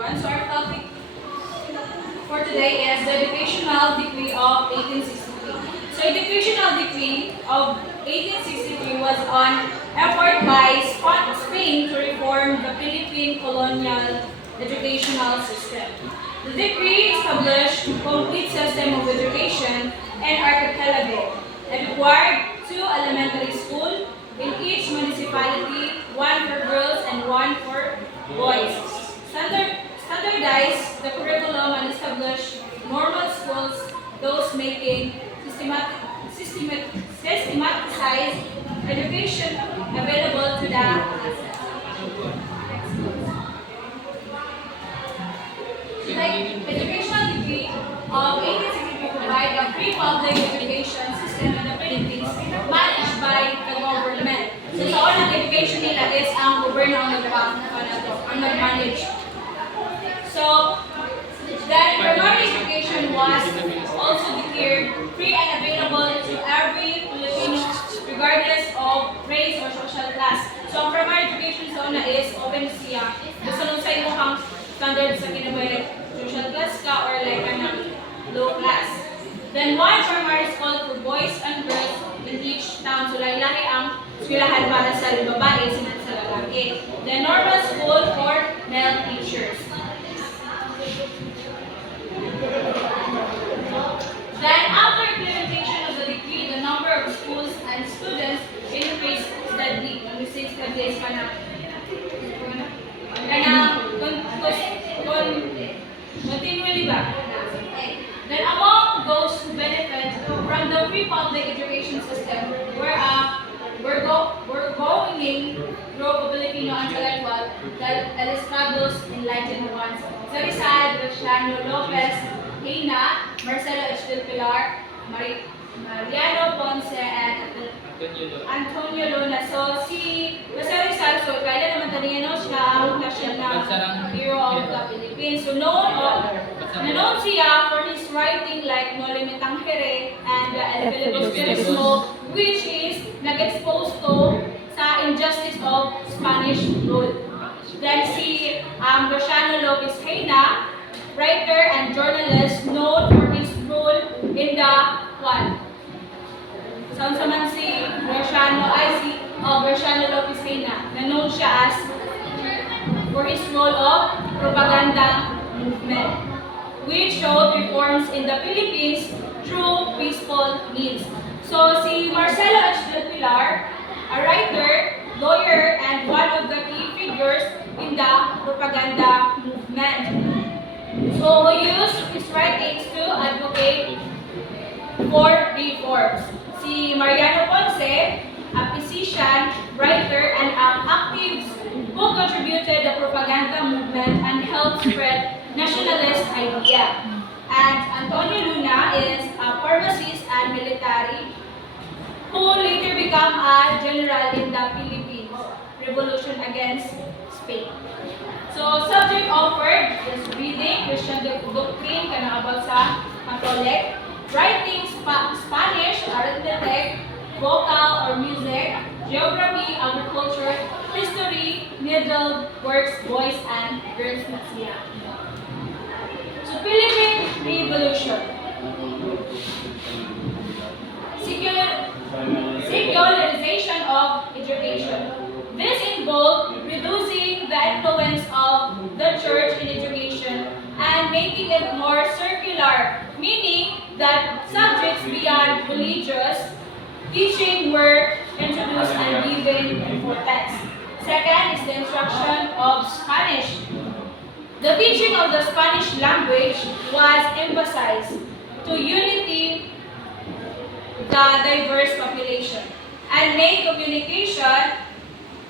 everyone. So our topic for today is the Educational Decree of 1863. So Educational Decree of 1863 was an effort by Spain to reform the Philippine colonial educational system. The decree established a complete system of education and archipelago and required 2 elementary schools in each municipality, one for girls and one for boys. Standardized the curriculum and established normal schools, those making systematized education available to the masses. Like educational degree of 1863 provide a free public education system in the Philippines managed by the government. So sa unang education nila is ang gobyerno ang nag-manage. So, that primary education was also declared free and available to every Filipino regardless of race or social class. So, ang primary education sa una is open siya. Gusto nung sa imuhang standard sa kinabayad social class ka or like low class. Then, one primary school for boys and girls in each town. So, lahi-lahi ang eskwelahan para sa babae, sinat sa lalaki. Then, normal school for male teachers. Then, after implementation of the decree, the number of schools and students increased steadily. When we say steadily, is continually ba? Then, among those who benefit from the free public education system were going Grow Filipino intellectual that Elistrados enlightened ones. Rizal, Luciano Lopez, Hina, Marcelo H. Del Pilar, Mariano Ponce, and Antonio Luna. So, si Marcelo Rizal, so kaya naman taniyan siya ang national hero of the Philippines. So, known siya for his writing like No Limitang Here and El Filibusterismo, which is nag-expose to sa injustice of Spanish rule. Then si Luciano Lopez Hena, writer and journalist known for his role in the one. Saan sa man si Luciano Lopez Hena, na known siya as for his role of propaganda movement, which showed reforms in the Philippines through peaceful means. So si Marcelo H. Del Pilar, a writer, lawyer, and one of the key figures in the propaganda movement. So he used his writings to advocate for reforms. Si Mariano Ponce, a physician, writer, and an activist who contributed the propaganda movement and helped spread nationalist idea. And Antonio Luna is a pharmacist and military who later became a general in the Philippines Revolution against Spain. So, subject offered is reading, Christian doctrine, kana about sa Catholic, writing, Spanish, arithmetic, vocal or music, geography, agriculture, history, middle works, boys and girls na siya. So, Philippine Revolution. Secularization of education. This involved reducing the influence of the church in education and making it more circular, meaning that subjects beyond religious teaching were introduced and given importance. Second is the instruction of Spanish. The teaching of the Spanish language was emphasized to unity the diverse population and make communication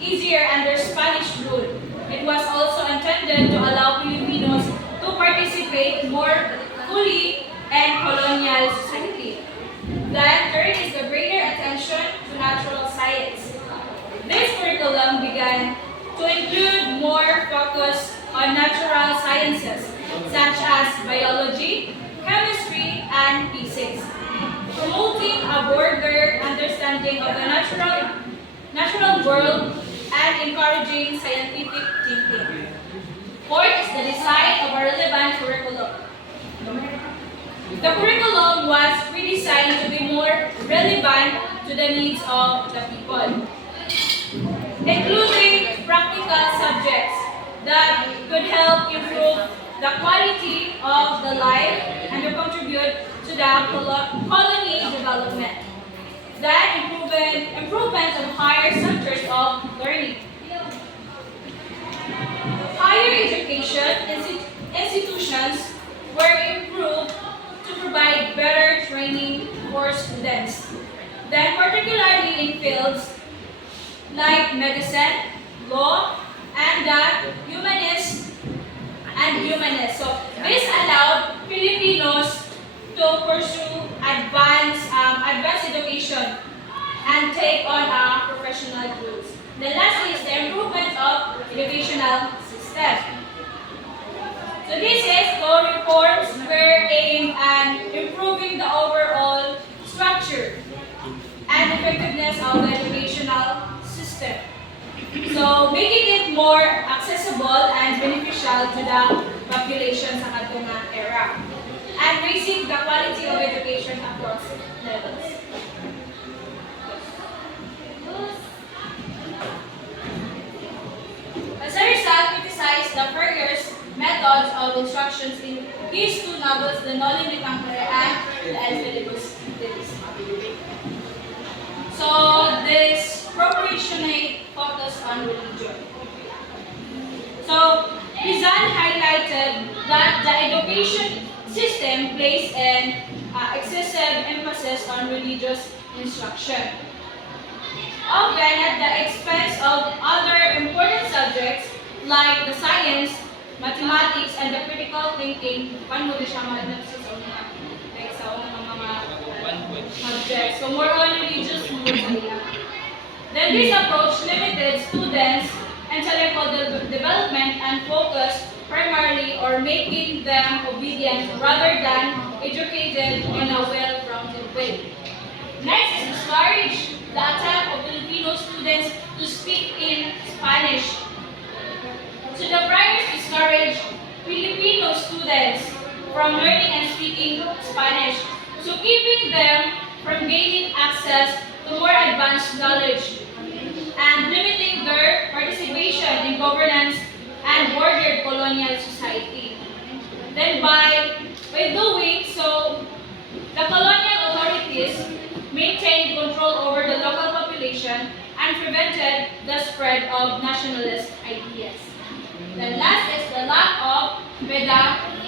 easier under Spanish rule. It was also intended to allow Filipinos to participate more fully in colonial society. Then third is the greater attention to natural science. This curriculum began to include more focus on natural sciences such as biology, chemistry, and physics, promoting a broader understanding of the natural world and encouraging scientific thinking. Fourth is the design The curriculum was redesigned to be more relevant to the needs of the people, including practical subjects that could help improve the quality of the life and to contribute to the colony development. That improvement of higher sectors of learning. Higher education institutions were improved to provide better training for students. Then particularly in fields like medicine, law, and the humanists. So this allowed Filipinos to pursue advanced education and take on professional routes. The last is the improvement of educational system. So this is the reforms were aimed at improving the overall structure and effectiveness of the educational system. So making it more accessible and beneficial to the population sa katong era and raising the quality of education across levels. As a result, criticized the Fergier's methods of instructions in his two novels, The Noli Me Tangere and The El Filibus. So this proportionate focus on religion. So Rizal highlighted that the education system placed an excessive emphasis on religious instruction, often at the expense of other important subjects like the science, mathematics, and the critical thinking. Paano siya sa mga subjects. So more on religious mood. Then this approach limited students' intellectual development and focused primarily on making them obedient rather than educated in a well-rounded way. Next is discourage the attempt of Filipino students to speak in Spanish. So the priors discourage Filipino students from learning and speaking Spanish, so keeping them from gaining access to more advanced knowledge and limiting their participation in governance and bordered colonial society. Then by doing so, the colonial authorities maintained control over the local population and prevented the spread of nationalist ideas. The last is the lack of pedagogical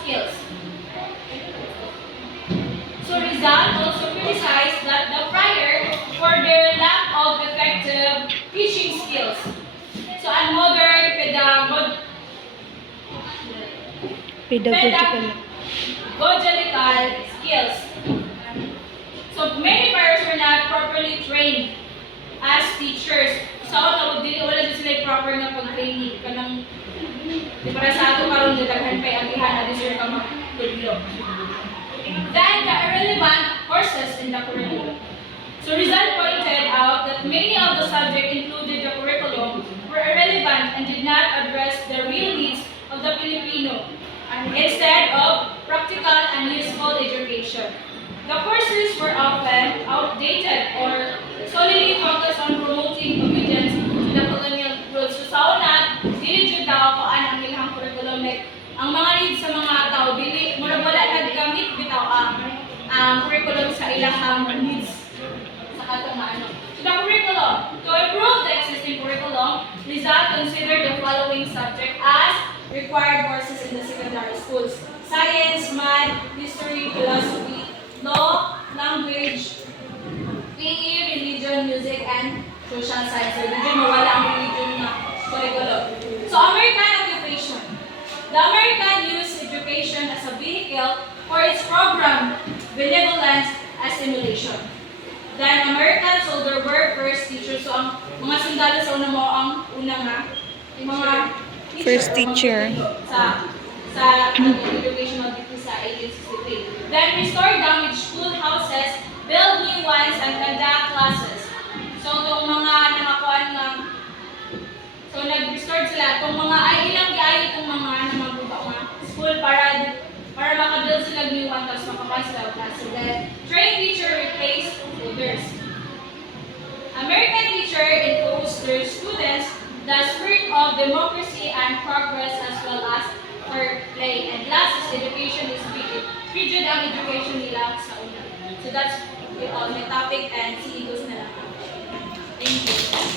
skills. So Rizal also criticized that the friar for their lack of effective teaching skills. So another pedagogical skills. So many friars were not properly trained as teachers. So wala din sila proper na pag-training kanang di para sa ato karon daghan kay agihan na din sila ka tudlo. Then the irrelevant courses in the curriculum. So Rizal pointed out that many of the subjects included in the curriculum were irrelevant and did not address the real needs of the Filipino, instead of practical and useful education. The courses were often outdated or solely focused on promoting obedience to the colonial rules. So sa una, dili jud daw ako ang ilang curriculum like ang mga needs sa mga tao dili mura wala naggamit bitaw ang curriculum sa ilang needs sa katong ano. So the curriculum, to improve the existing curriculum, Rizal considered the following subject as required courses in the secondary schools: science, math, history, philosophy, law, language, PE, religion, music, and social science. Religion, mawala ang religion na curriculum. So American occupation. The American used education as a vehicle for its program, benevolence, assimilation. Then American soldier were first teachers. So ang mga sundalo sa una mo ang mga First teacher. sa educational degree sa 1863. Then restore damaged schoolhouses, build new ones, and conduct classes. So itong mga nakakuan nga, so nag-restore sila. Itong mga ay ilang giayo itong mga namaguba nga school para makabuild sila new one tapos makapasok class. So then, trained teacher replace leaders. American teacher encourage their students the spirit of democracy and progress as well as fair play. And last is education is rigid. Rigid ang education nila sa una. So that's my topic and see you na lang. Thank you.